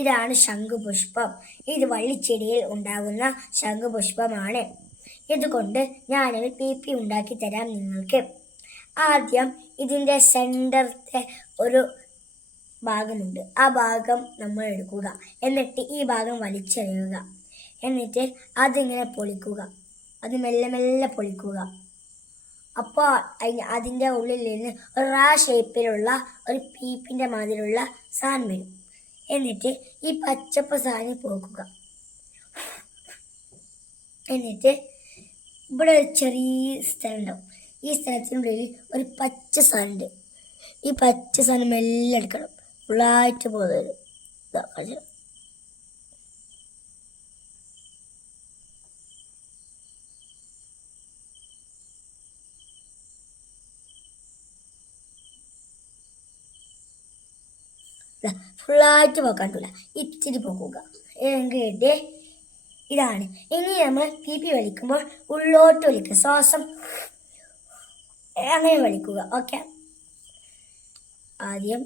ഇതാണ് ശംഖുപുഷ്പം. ഇത് വള്ളിച്ചെടിയിൽ ഉണ്ടാകുന്ന ശംഖുപുഷ്പമാണ്. ഇതുകൊണ്ട് ഞാനൊരു പി ഉണ്ടാക്കി തരാം നിങ്ങൾക്ക്. ആദ്യം ഇതിൻ്റെ സെൻറ്ററത്തെ ഒരു ഭാഗമുണ്ട്. ആ ഭാഗം നമ്മൾ എടുക്കുക. എന്നിട്ട് ഈ ഭാഗം വലിച്ചെറിയുക. എന്നിട്ട് അതിങ്ങനെ പൊളിക്കുക. അത് മെല്ലെ മെല്ലെ പൊളിക്കുക. അപ്പോൾ അതിൻ്റെ ഉള്ളിൽ നിന്ന് ഒരു ഷേപ്പിലുള്ള ഒരു പീപ്പിൻ്റെ മാതിരിയുള്ള സാധനം വരും. എന്നിട്ട് ഈ പച്ചപ്പ് സാധനം പോക്കുക. എന്നിട്ട് ഇവിടെ ഒരു ചെറിയ സ്ഥലം ഉണ്ടാവും. ഈ സ്ഥലത്തിനുള്ളിൽ ഒരു പച്ച സാധനം ഉണ്ട്. ഈ പച്ച സാധനം മെല്ലെ എടുക്കണം. ഫുള്ളായിട്ട് പോകുന്നത് ഫുള്ളായിട്ട് പോക്കാണ്ടില്ല, ഇത്തിരി പോക്കുക. എന്നിട്ട് ഇതാണ്. ഇനി നമ്മൾ പി വലിക്കുമ്പോൾ ഉള്ളോട്ട് വലിക്കുക. ശ്വാസം അങ്ങനെ വലിക്കുക. ഓക്കെ, ആദ്യം